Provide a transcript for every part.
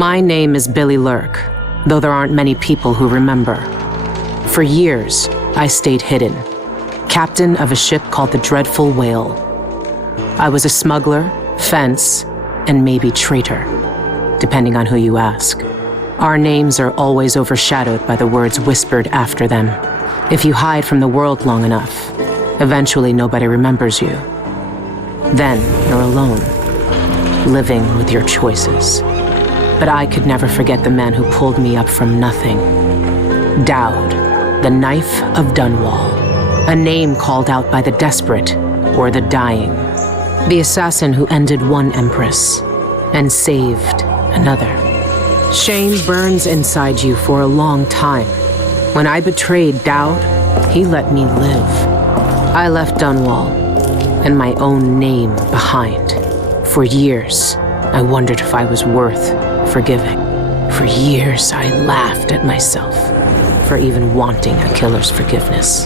My name is Billy Lurk, though there aren't many people who remember. For years, I stayed hidden, captain of a ship called the Dreadful Whale. I was a smuggler, fence, and maybe traitor, depending on who you ask. Our names are always overshadowed by the words whispered after them. If you hide from the world long enough, eventually nobody remembers you. Then you're alone, living with your choices. But I could never forget the man who pulled me up from nothing. Dowd, the Knife of Dunwall. A name called out by the desperate or the dying. The assassin who ended one empress and saved another. Shame burns inside you for a long time. When I betrayed Dowd, he let me live. I left Dunwall and my own name behind. For years, I wondered if I was worth forgiving. For years, I laughed at myself for even wanting a killer's forgiveness.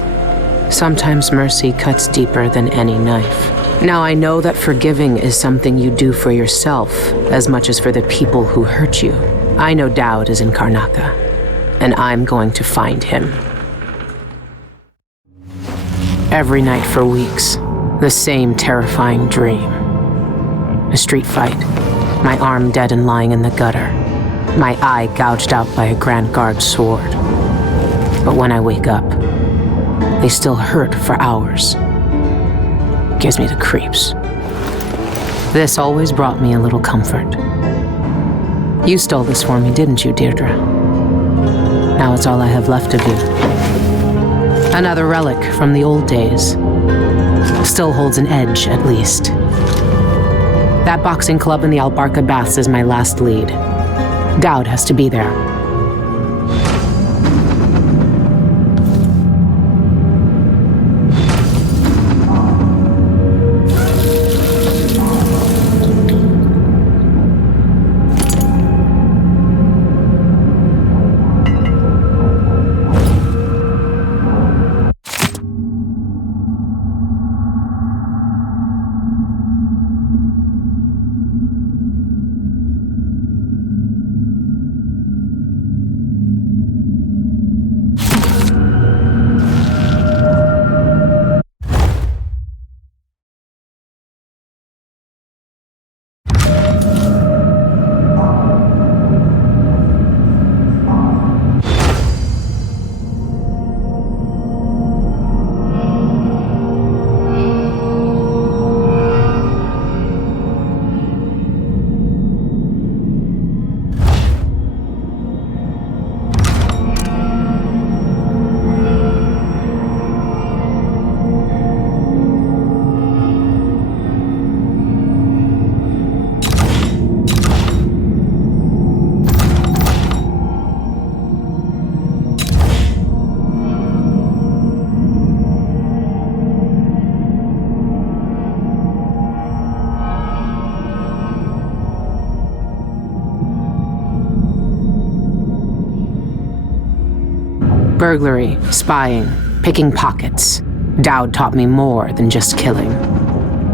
Sometimes mercy cuts deeper than any knife. Now I know that forgiving is something you do for yourself as much as for the people who hurt you. I know Dowd is in Karnaca, and I'm going to find him. Every night for weeks, the same terrifying dream. A street fight, my arm dead and lying in the gutter, my eye gouged out by a Grand Guard sword. But when I wake up, they still hurt for hours. Gives me the creeps. This always brought me a little comfort. You stole this for me, didn't you, Deirdre? Now it's all I have left of you. Another relic from the old days. Still holds an edge, at least. That boxing club in the Albarca Baths is my last lead. Dowd has to be there. Burglary, spying, picking pockets. Dowd taught me more than just killing.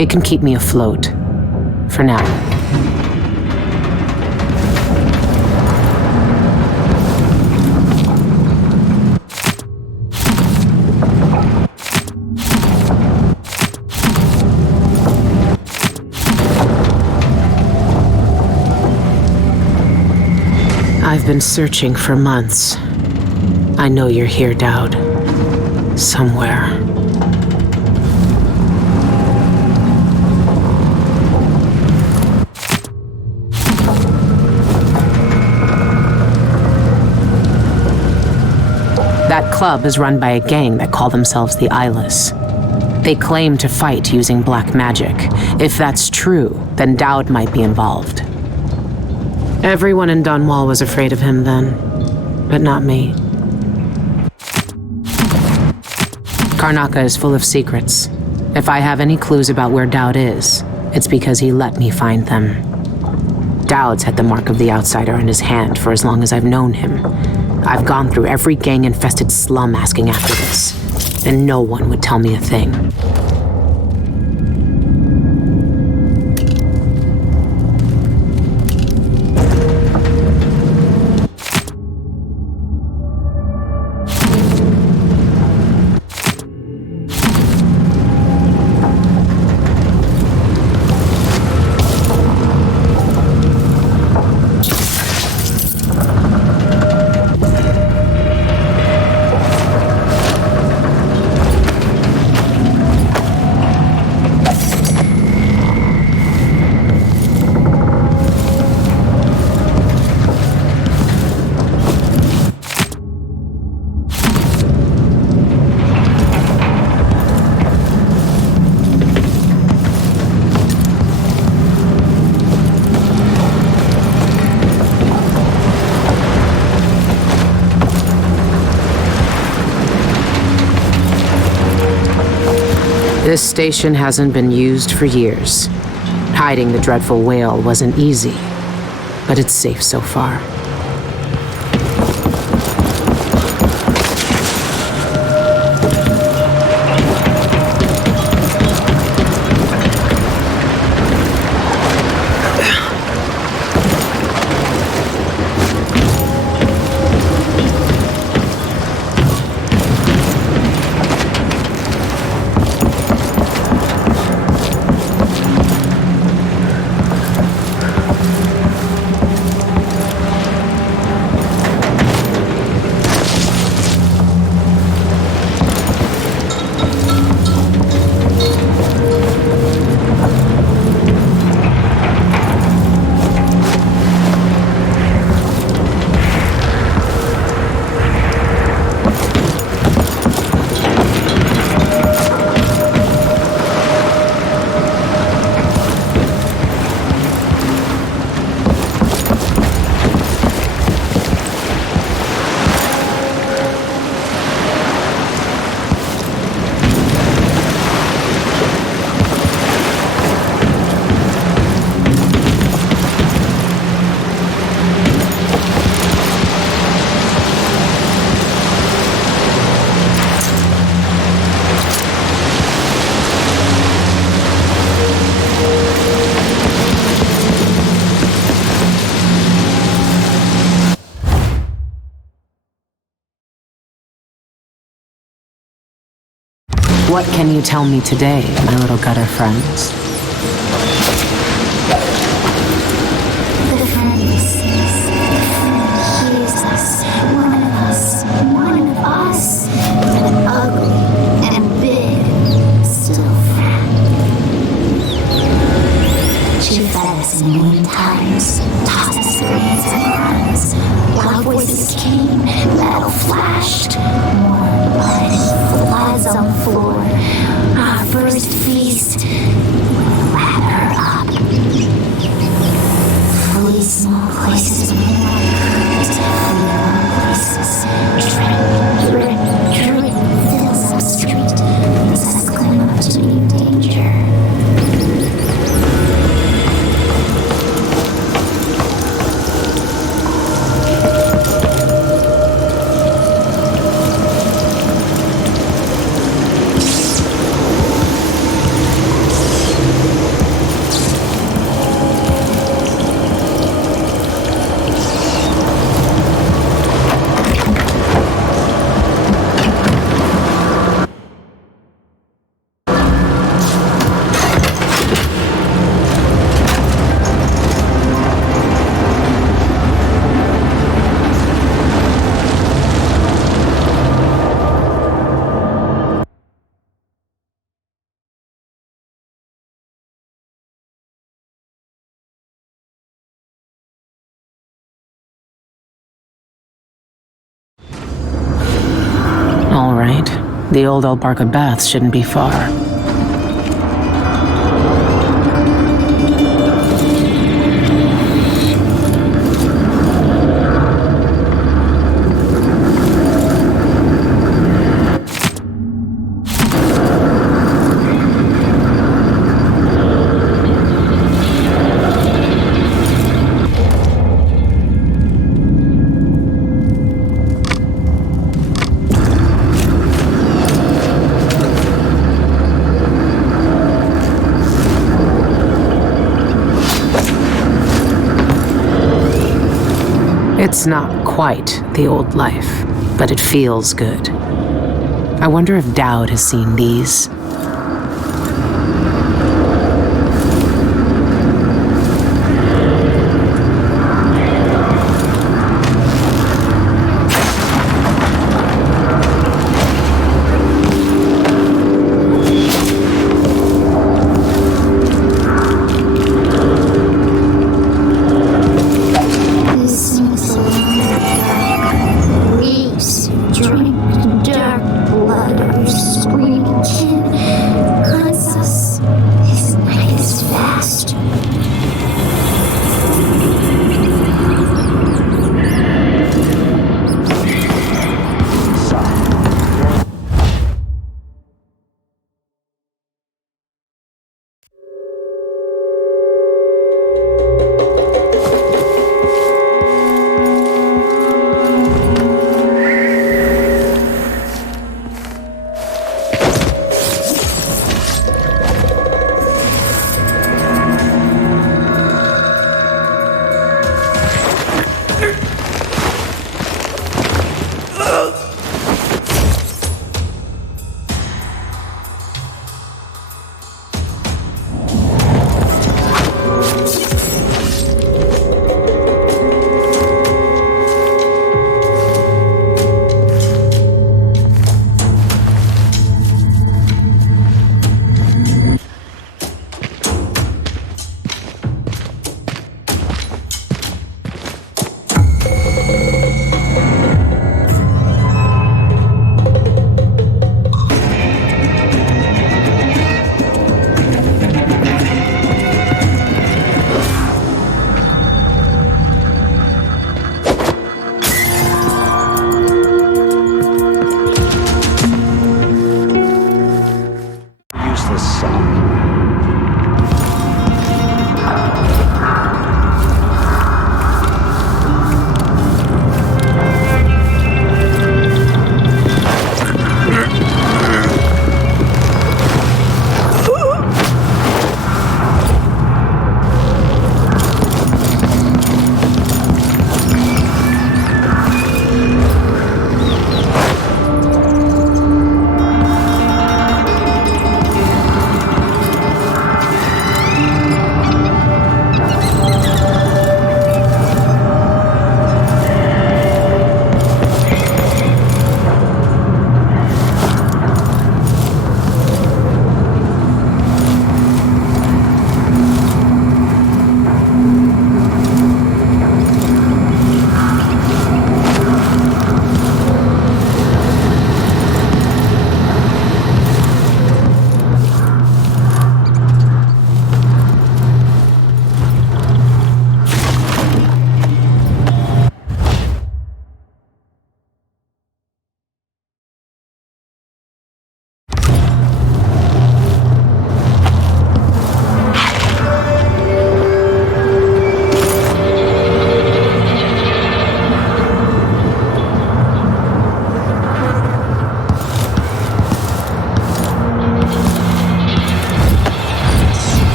It can keep me afloat. For now. I've been searching for months. I know you're here, Dowd. Somewhere. That club is run by a gang that call themselves the Eyeless. They claim to fight using black magic. If that's true, then Dowd might be involved. Everyone in Dunwall was afraid of him then, but not me. Karnaca is full of secrets. If I have any clues about where Dowd is, it's because he let me find them. Dowd's had the mark of the outsider in his hand for as long as I've known him. I've gone through every gang-infested slum asking after this, and no one would tell me a thing. This station hasn't been used for years. Hiding the dreadful whale wasn't easy, but it's safe so far. What can you tell me today, my little gutter friends? The friends. He is us. One of us. Ugly and big, still friend. She fed us in lean times, taught us grades and crimes. Loud voices came, metal flashed, warm blood, floods on the floor. Our first feast would wrap her up. Flee small places, more hurt, flee long places. Drip, fills up street, princess climb up to meet danger. The old Albarca baths shouldn't be far. It's not quite the old life, but it feels good. I wonder if Dowd has seen these.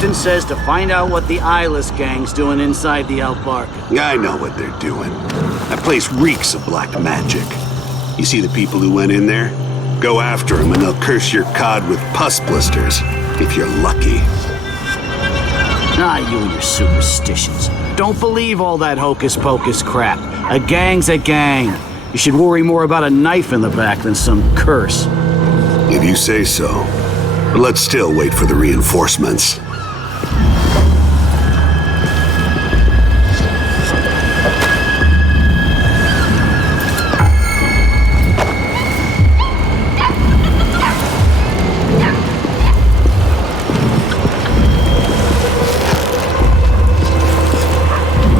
Captain says to find out what the Eyeless gang's doing inside the Albarca. I know what they're doing. That place reeks of black magic. You see the people who went in there? Go after them and they'll curse your cod with pus blisters, if you're lucky. Ah, you and your superstitions. Don't believe all that hocus-pocus crap. A gang's a gang. You should worry more about a knife in the back than some curse. If you say so. But let's still wait for the reinforcements.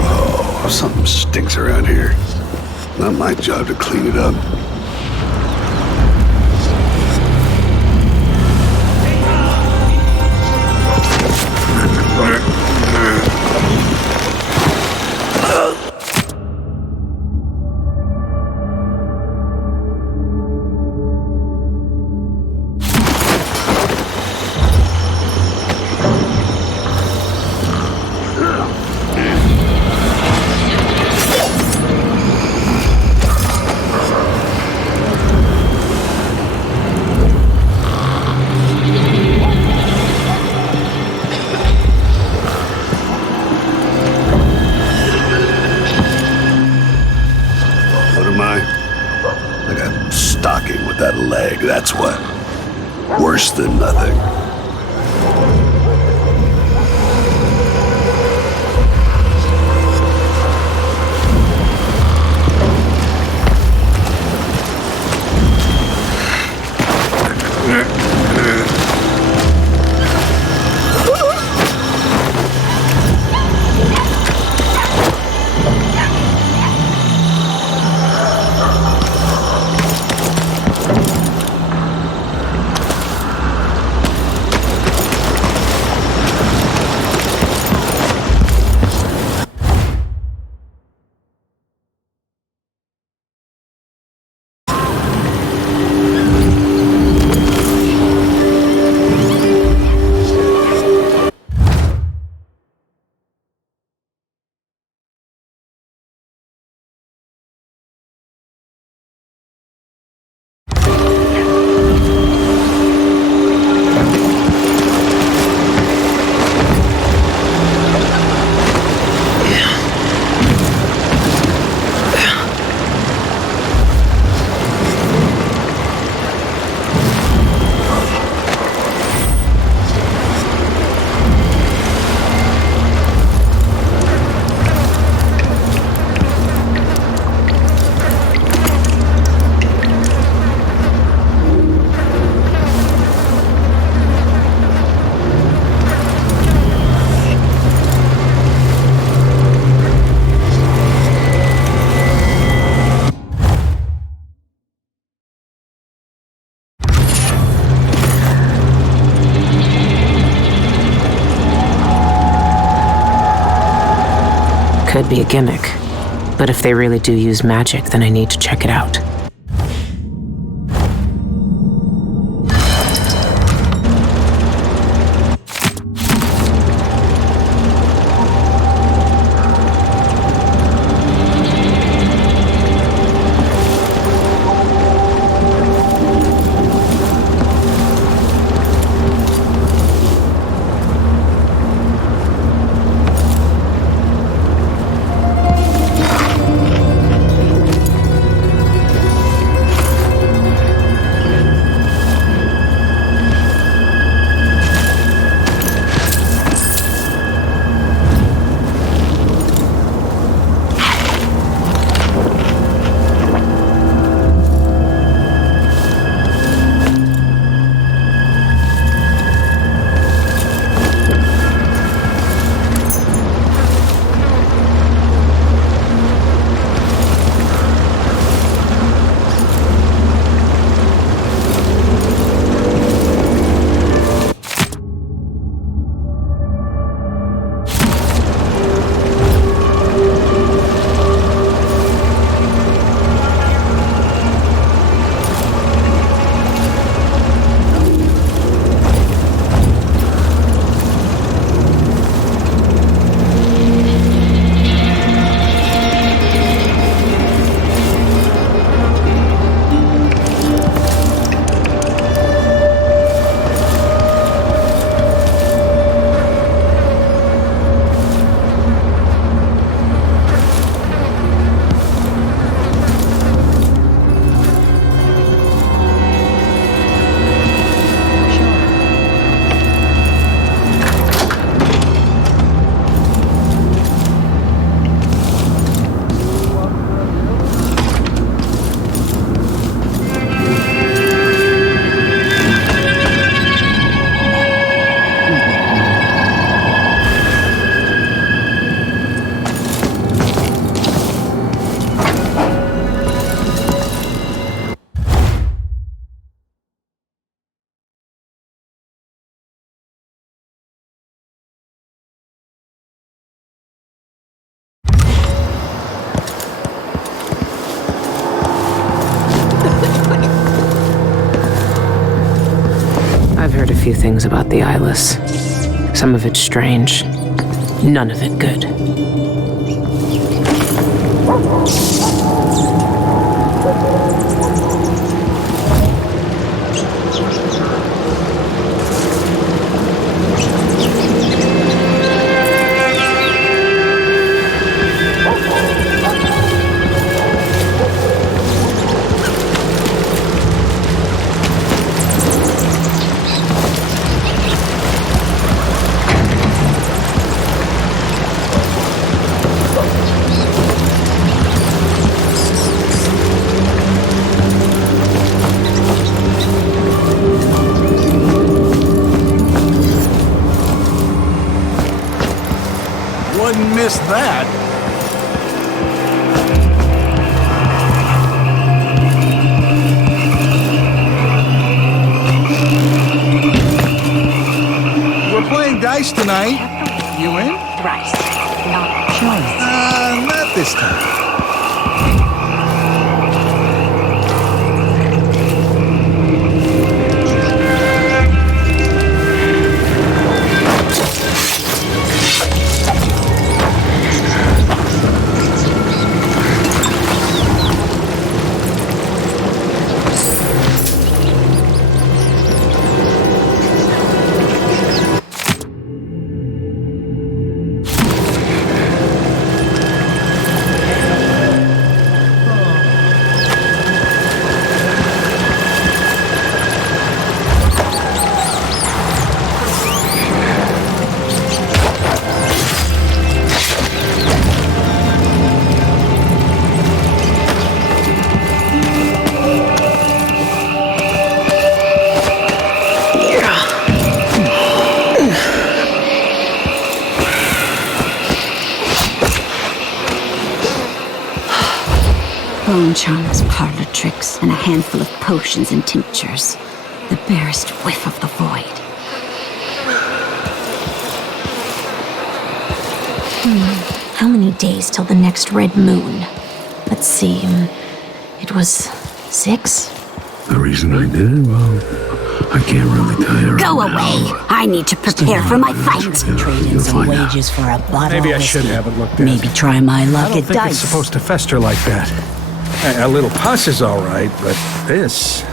Oh, something stinks around here. Not my job to clean it up. That's what. Worse than nothing. Could be a gimmick. But if they really do use magic, then I need to check it out. few things about the eyeless. Some of it strange, none of it good. Wouldn't miss that. We're playing dice tonight. You in? Thrice, not choice. Not this time. Bone charms, parlor tricks, and a handful of potions and tinctures. The barest whiff of the void. How many days till the next red moon? Let's see, it was 6? The reason I did it, well, I can't really tell you right Go now. away! I need to prepare for my fight. Trade in some wages for a bottle Maybe of I should whiskey. have it looked at. Maybe try my I luck don't at think dice. it's supposed to fester like that. A little pus is all right, but this...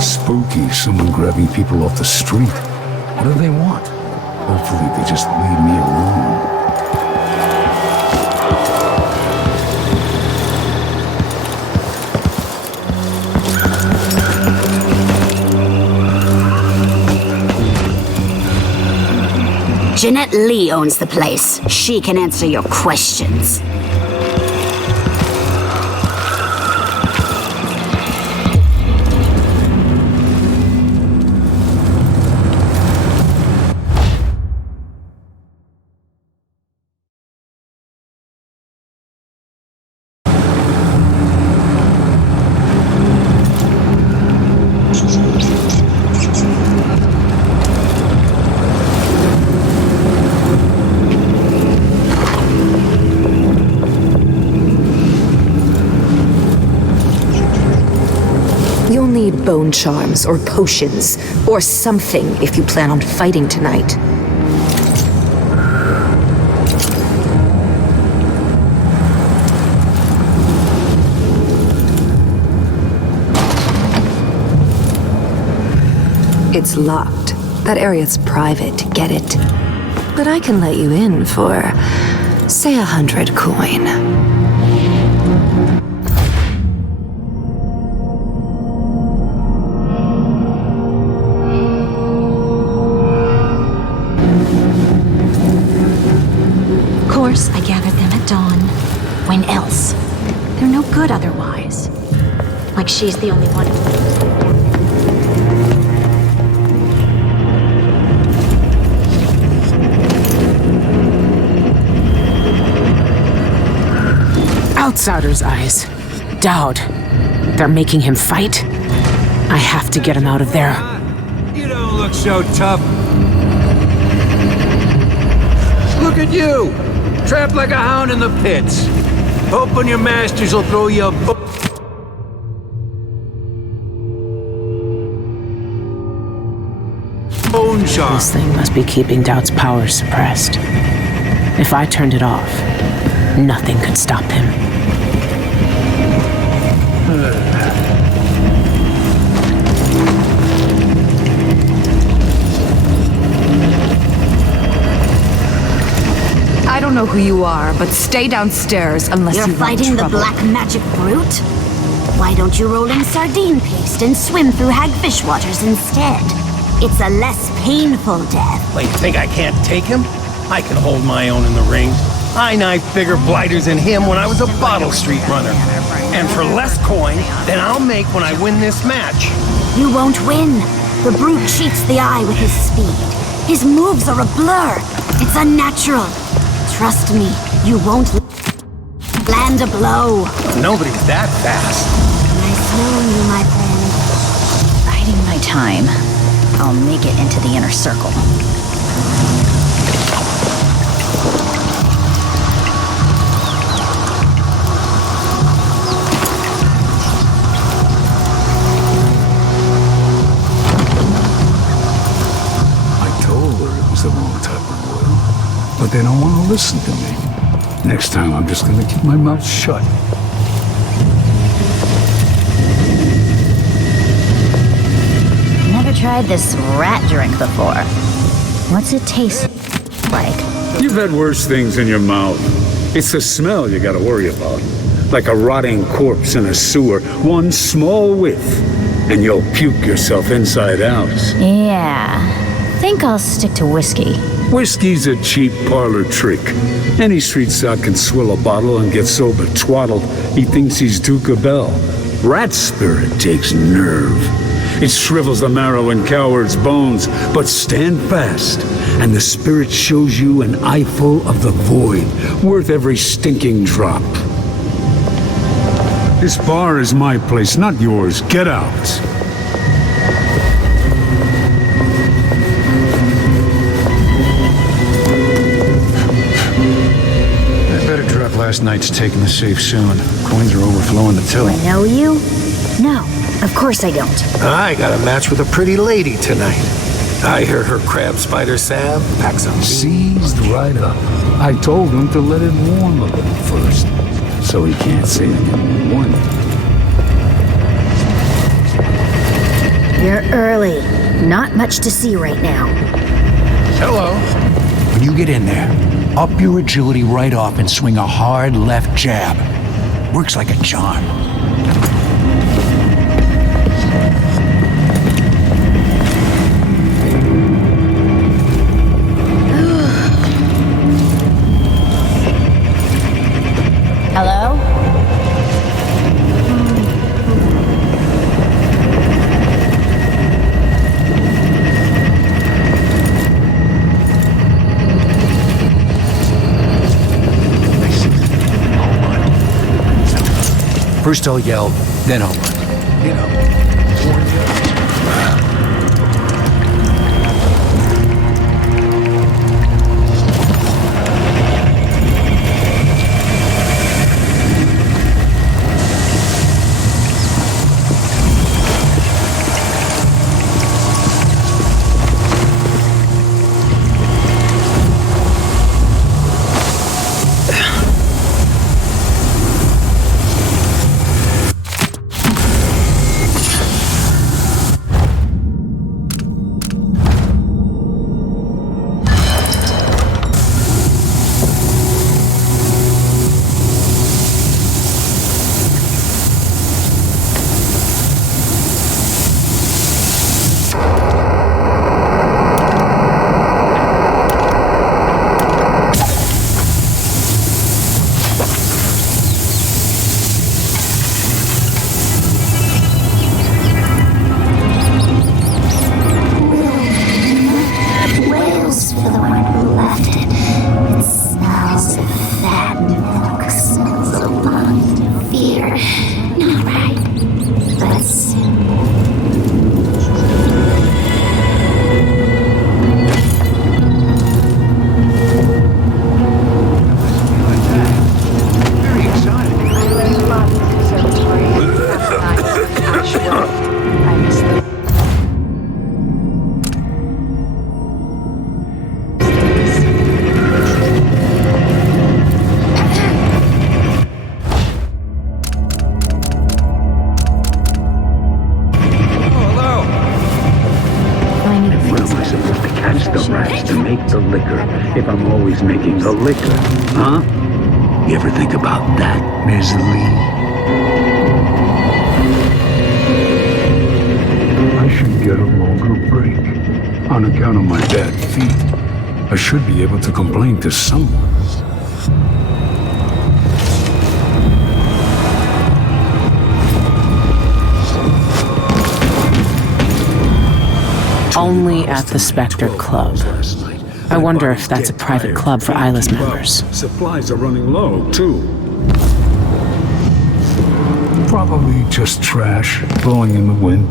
Spooky, someone grabbing people off the street. What do they want? Hopefully they just leave me alone. Jeanette Lee owns the place. She can answer your questions. You'll need bone charms or potions or something if you plan on fighting tonight. It's locked. That area's private, get it? But I can let you in for, say, 100 coin. I gathered them at dawn. When else? They're no good otherwise. Like she's the only one. Outsider's eyes. Dowd. They're making him fight? I have to get him out of there. You don't look so tough. Look at you! Trapped like a hound in the pits. Hoping your masters will throw you a bone shot. This thing must be keeping Doubt's power suppressed. If I turned it off, nothing could stop him. I don't know who you are, but stay downstairs unless You're you want fighting the trouble. black magic brute? Why don't you roll in sardine paste and swim through hagfish waters instead? It's a less painful death. Well, you think I can't take him? I can hold my own in the ring. I knifed bigger blighters than him when I was a Bottle Street runner. And for less coin than I'll make when I win this match. You won't win. The brute cheats the eye with his speed. His moves are a blur. It's unnatural. Trust me, you won't land a blow. Nobody's that fast. Nice knowing you, my friend. Biding my time. I'll make it into the inner circle. I told her it was the wrong type of oil, but they don't want to listen to me. Next time, I'm just gonna keep my mouth shut. Never tried this rat drink before. What's it taste like? You've had worse things in your mouth. It's the smell you gotta worry about. Like a rotting corpse in a sewer. One small whiff, and you'll puke yourself inside out. Yeah. Think I'll stick to whiskey. Whiskey's a cheap parlor trick. Any street sock can swill a bottle and get so betwaddled he thinks he's Duke of Bell. Rat spirit takes nerve. It shrivels the marrow in cowards' bones, but stand fast, and the spirit shows you an eyeful of the void, worth every stinking drop. This bar is my place, not yours. Get out. I better drop last night's take in the safe soon. Coins are overflowing the till. Do I know you? No, of course I don't. I got a match with a pretty lady tonight. I hear her crab spider salve packs some Seized right up. I told him to let it warm a little first, so he can't say I didn't warn him. You're early. Not much to see right now. Hello. When you get in there, up your agility right off and swing a hard left jab. Works like a charm. Hello? First I'll yell, then I'll run. You know. The liquor, huh? You ever think about that, Ms. Lee? I should get a longer break. On account of my bad feet, I should be able to complain to someone. Only at the Spectre Club. I wonder if that's a private club for eyeless members. Supplies are running low, too. Probably just trash blowing in the wind.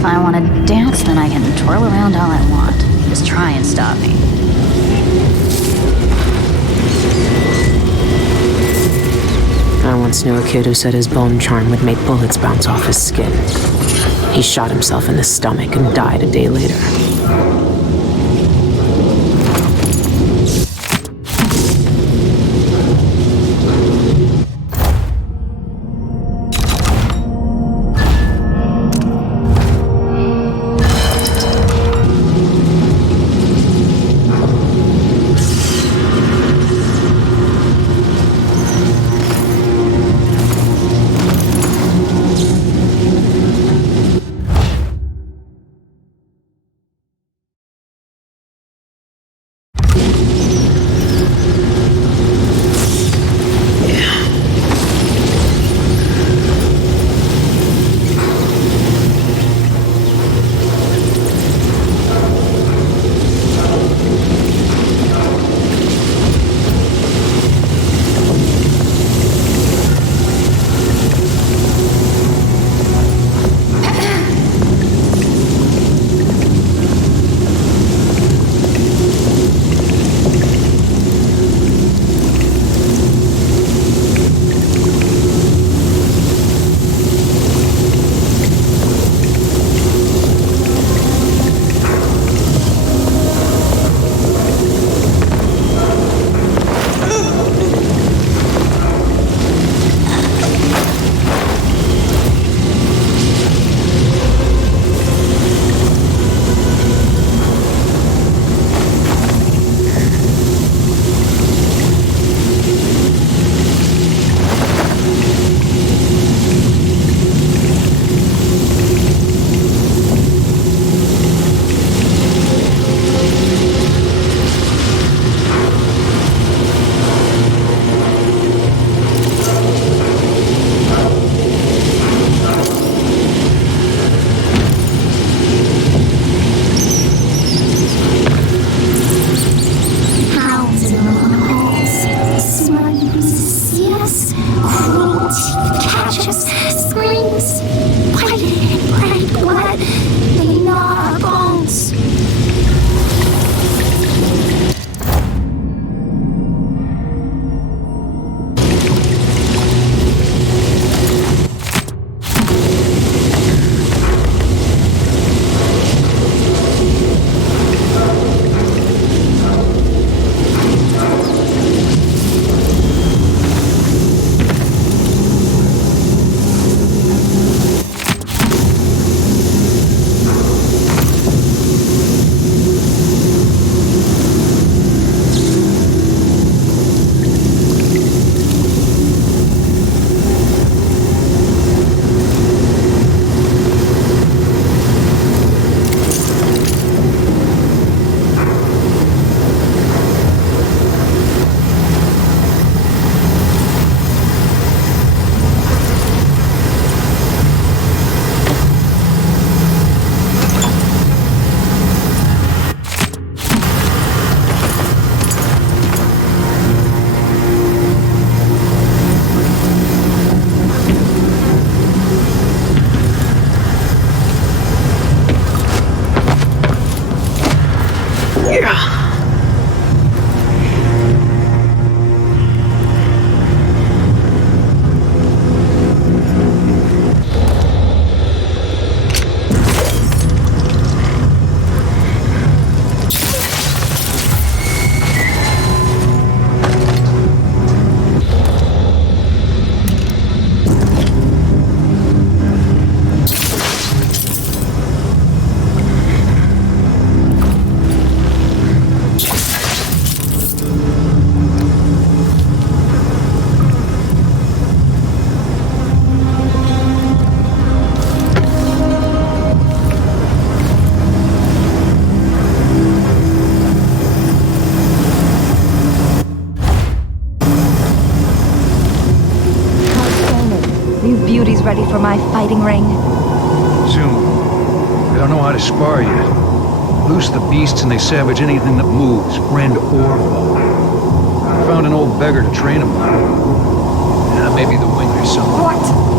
If I want to dance, then I can twirl around all I want. Just try and stop me. I once knew a kid who said his bone charm would make bullets bounce off his skin. He shot himself in the stomach and died a day later. ready for my fighting ring? Soon. I don't know how to spar yet. Loose the beasts and they savage anything that moves, friend or foe. I found an old beggar to train them on. Maybe the wind or something. What?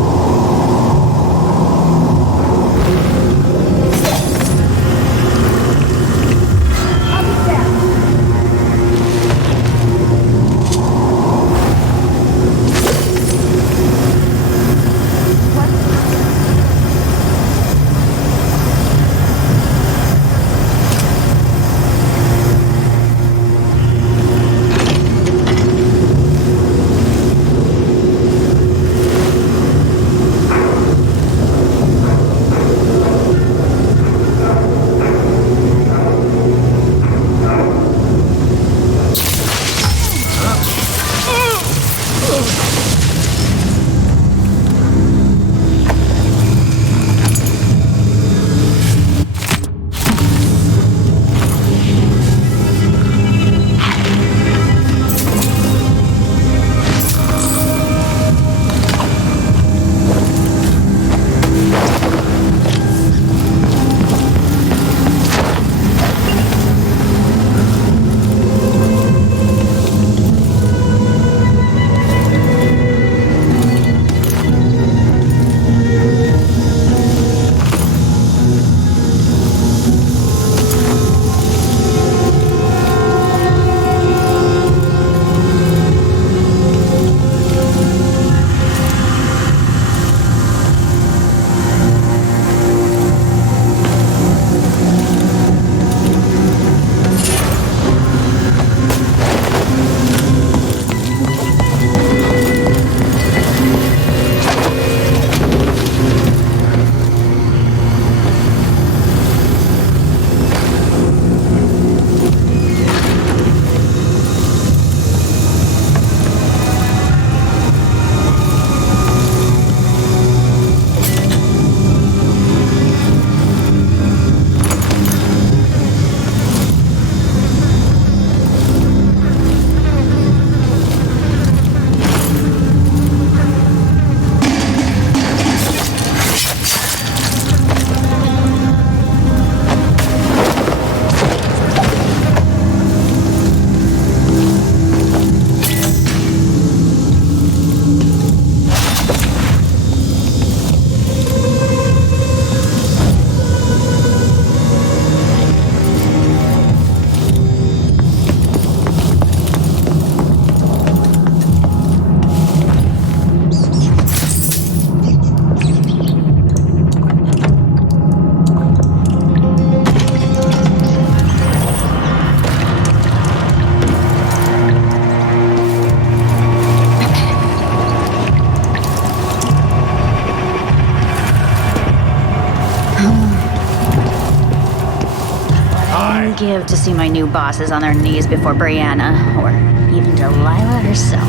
Give to see my new bosses on their knees before Brianna, or even Delilah herself.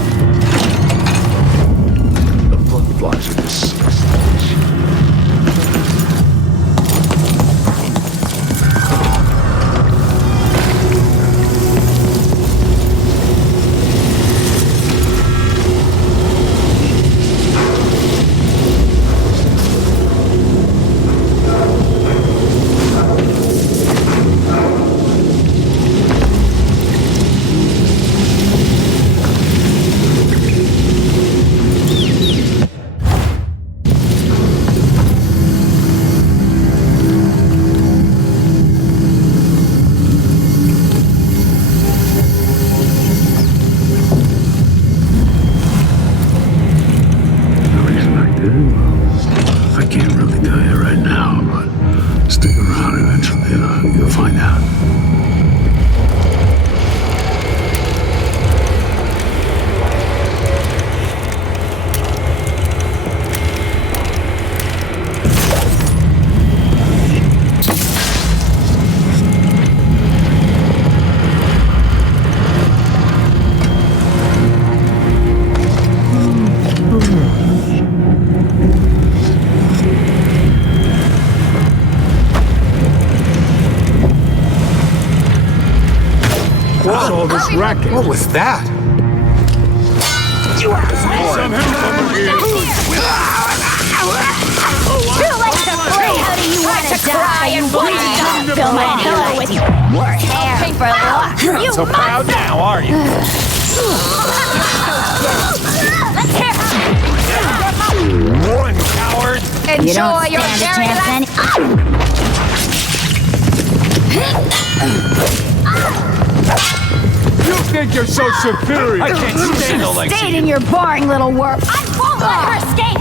The butterflies are disgusting. I can't really tell you right now, but stick around eventually, you'll find out. What's all this racket? What was that? Some help over here! to cry and bleed. Fill my pillow with your hair for luck. You So proud now, are you? Let's hear. Run, coward! Enjoy your cherry You think you're so superior? I can't stand Alexia. Stayed in your boring little work. I won't let her escape.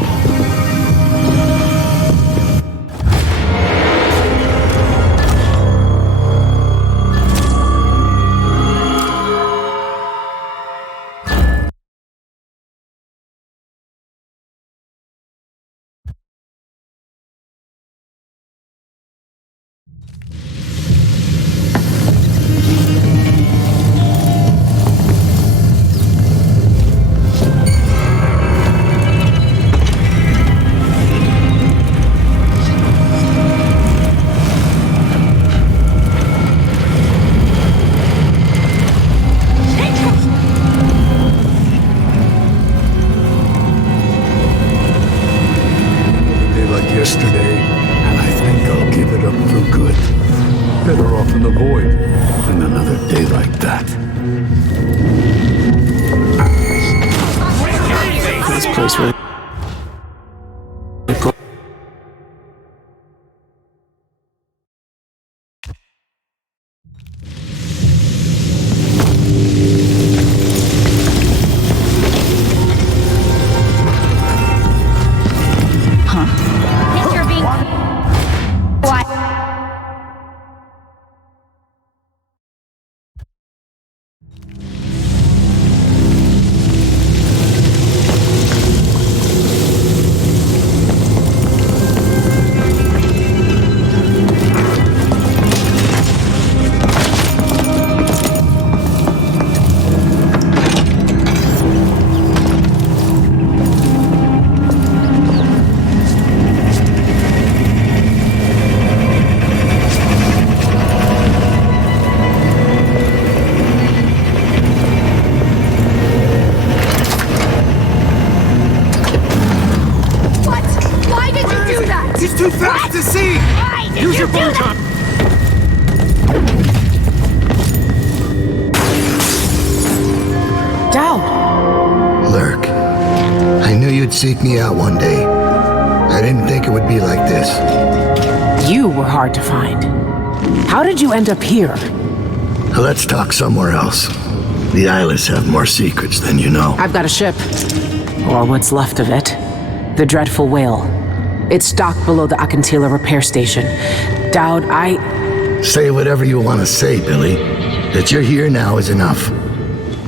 Yesterday, and I think I'll give it up for good. Better off in the void than another day like that. This place really... You're being... What? He's too fast to see! Why did Use you your do boom that? top! Dowd! Lurk, I knew you'd seek me out one day. I didn't think it would be like this. You were hard to find. How did you end up here? Let's talk somewhere else. The Eyeless have more secrets than you know. I've got a ship. Or what's left of it. The Dreadful Whale. It's docked below the Akantila repair station. Dowd, Say whatever you want to say, Billy. That you're here now is enough.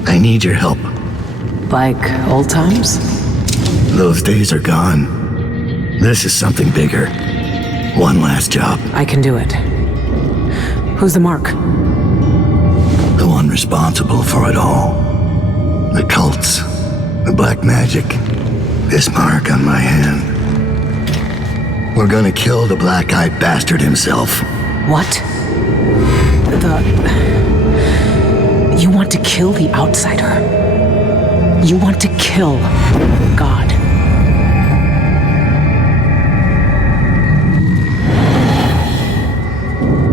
I need your help. Like old times? Those days are gone. This is something bigger. One last job. I can do it. Who's the mark? The one responsible for it all. The cults. The black magic. This mark on my hand. We're gonna kill the black-eyed bastard himself. What? You want to kill the outsider? You want to kill God?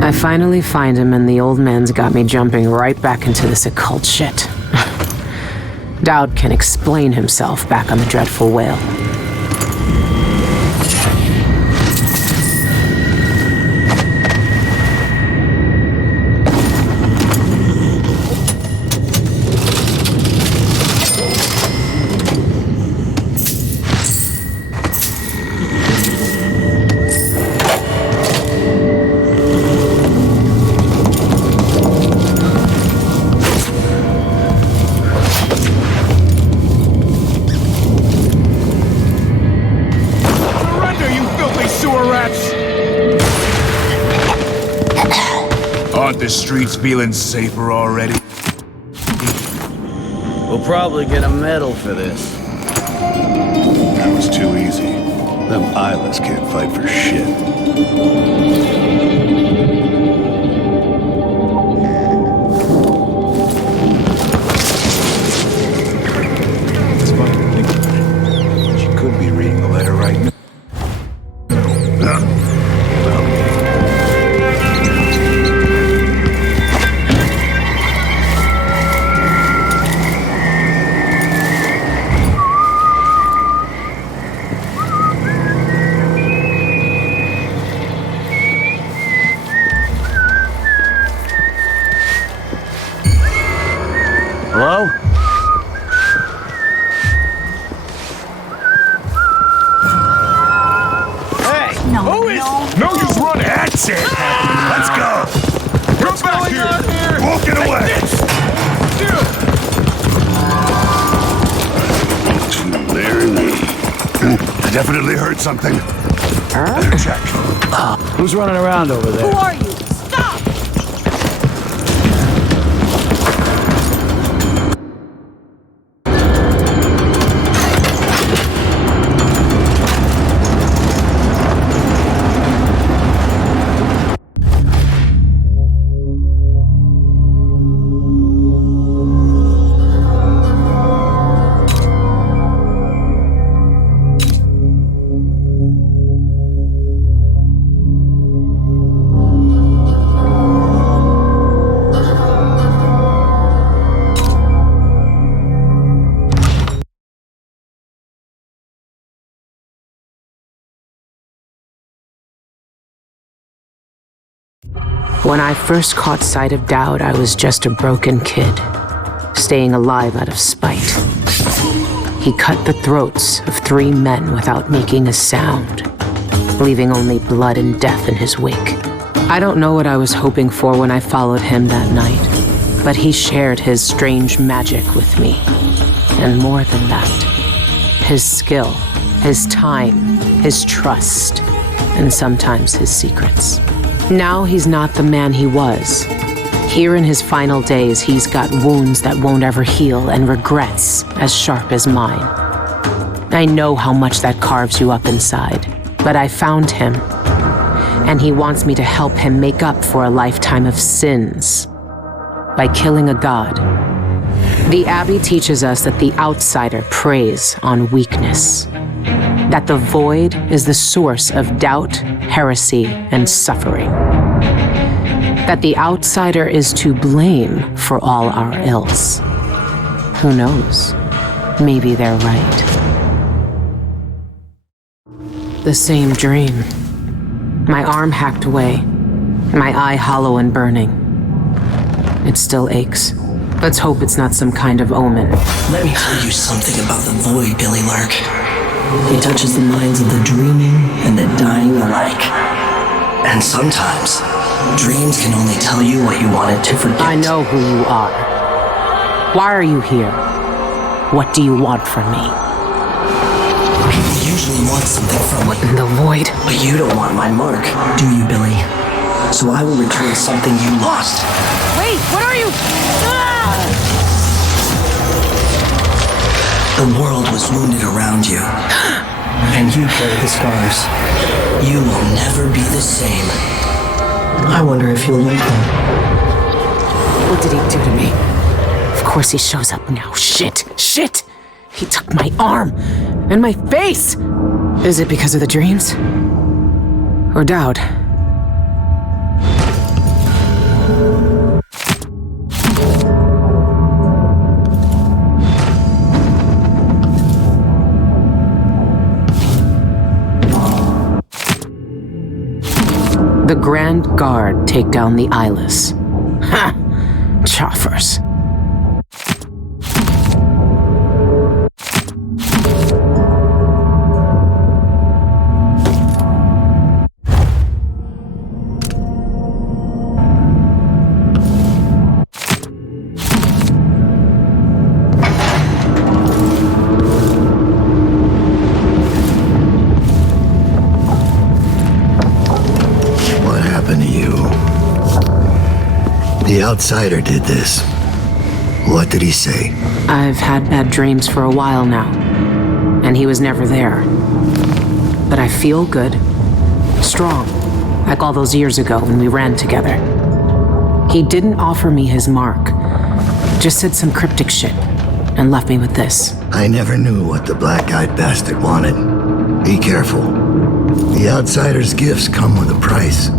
I finally find him, and the old man's got me jumping right back into this occult shit. Dowd can explain himself back on the Dreadful Whale. The streets feeling safer already? We'll probably get a medal for this. That was too easy. Them Eyeless can't fight for shit. It's funny to think about it. She could be reading the letter right now. Well, Hello? Hey! Who is? No use running. That's it. Let's go. Come back here. Walk it away. There me. I definitely heard something. Better check. Who's running around over there? Who are you? Stop! When I first caught sight of Dowd, I was just a broken kid, staying alive out of spite. He cut the throats of 3 men without making a sound, leaving only blood and death in his wake. I don't know what I was hoping for when I followed him that night, but he shared his strange magic with me. And more than that, his skill, his time, his trust, and sometimes his secrets. Now he's not the man he was. Here in his final days, he's got wounds that won't ever heal and regrets as sharp as mine. I know how much that carves you up inside, but I found him, and he wants me to help him make up for a lifetime of sins by killing a god. The Abbey teaches us that the outsider preys on weakness, that the void is the source of doubt, heresy, and suffering, that the outsider is to blame for all our ills. Who knows? Maybe they're right. The same dream. My arm hacked away, my eye hollow and burning. It still aches. Let's hope it's not some kind of omen. Let me tell you something about the void, Billy Lurk. It touches the minds of the dreaming and the dying alike. And sometimes, dreams can only tell you what you wanted to forget. I know who you are. Why are you here? What do you want from me? People usually want something from me. The void. But you don't want my mark, do you, Billy? So I will return something you lost. Wait, what are you? The world was wounded around you, and you carry the scars. You will never be the same. I wonder if you'll like them. What did he do to me? Of course he shows up now. Shit! Shit! He took my arm and my face! Is it because of the dreams? Or Dowd? The Grand Guard take down the Eyeless. Ha! Choffers. The outsider did this. What did he say? I've had bad dreams for a while now, and he was never there. But I feel good, strong, like all those years ago when we ran together. He didn't offer me his mark, just said some cryptic shit, and left me with this. I never knew what the black-eyed bastard wanted. Be careful. The outsider's gifts come with a price.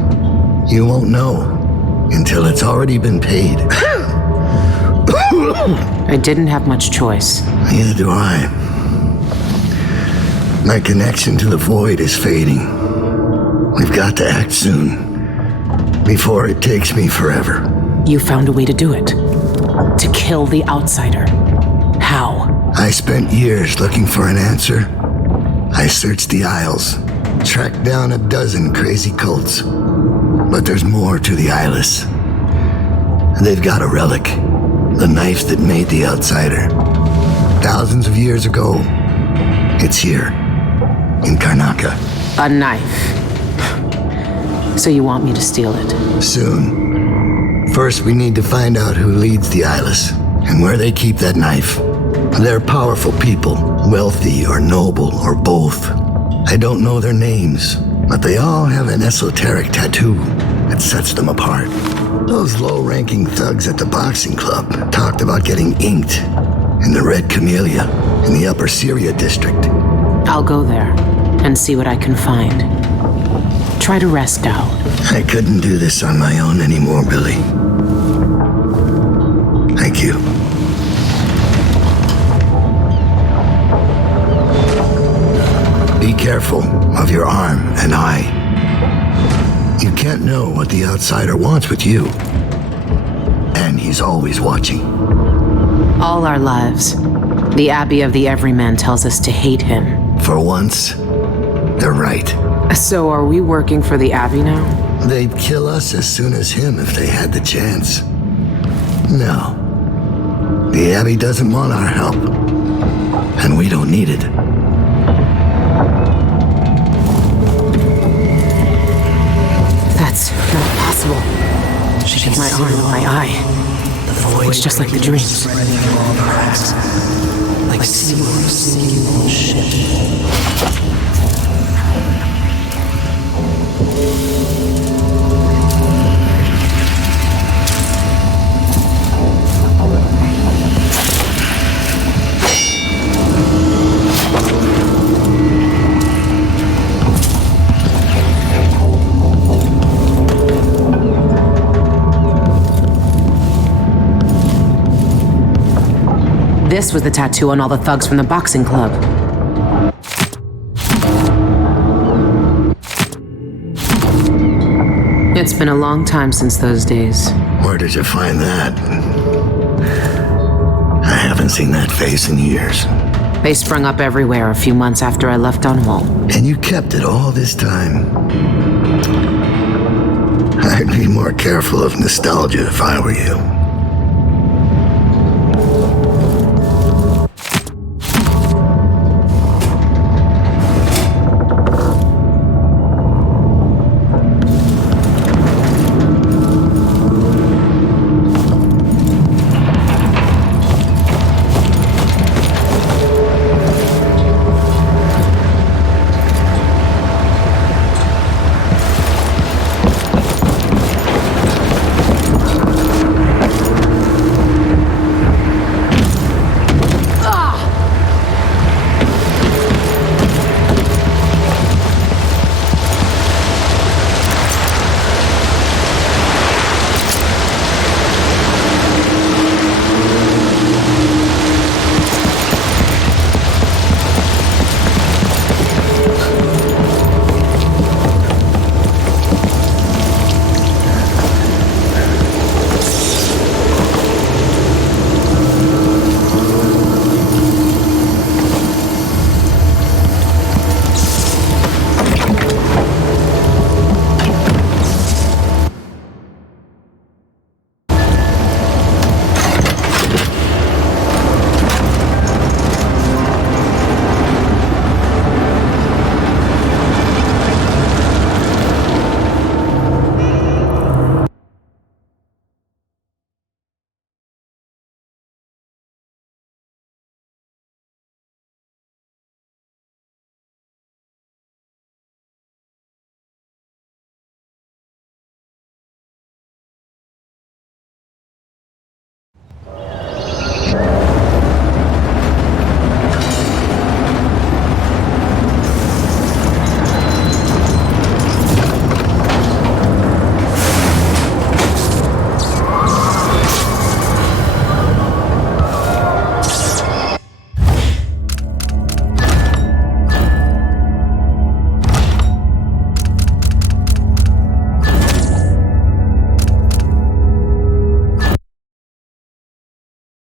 You won't know until it's already been paid. I didn't have much choice. Neither do I. My connection to the void is fading. We've got to act soon, before it takes me forever. You found a way to do it. To kill the outsider. How? I spent years looking for an answer. I searched the Isles, tracked down a dozen crazy cults. But there's more to the Eyeless. They've got a relic, the knife that made the outsider. Thousands of years ago, it's here, in Karnaca. A knife. So you want me to steal it? Soon. First, we need to find out who leads the Eyeless and where they keep that knife. They're powerful people, wealthy or noble or both. I don't know their names, but they all have an esoteric tattoo that sets them apart. Those low-ranking thugs at the boxing club talked about getting inked in the Red Camellia in the Upper Syria district. I'll go there and see what I can find. Try to rest out. I couldn't do this on my own anymore, Billy. Thank you. Be careful of your arm and eye. You can't know what the outsider wants with you. And he's always watching. All our lives, the Abbey of the Everyman tells us to hate him. For once, they're right. So are we working for the Abbey now? They'd kill us as soon as him if they had the chance. No. The Abbey doesn't want our help. And we don't need it. That's not possible. She took my arm and my eye. It's just like the dreams. Like seaworms sinking on a ship. This was the tattoo on all the thugs from the boxing club. It's been a long time since those days. Where did you find that? I haven't seen that face in years. They sprung up everywhere a few months after I left Dunwall. And you kept it all this time. I'd be more careful of nostalgia if I were you.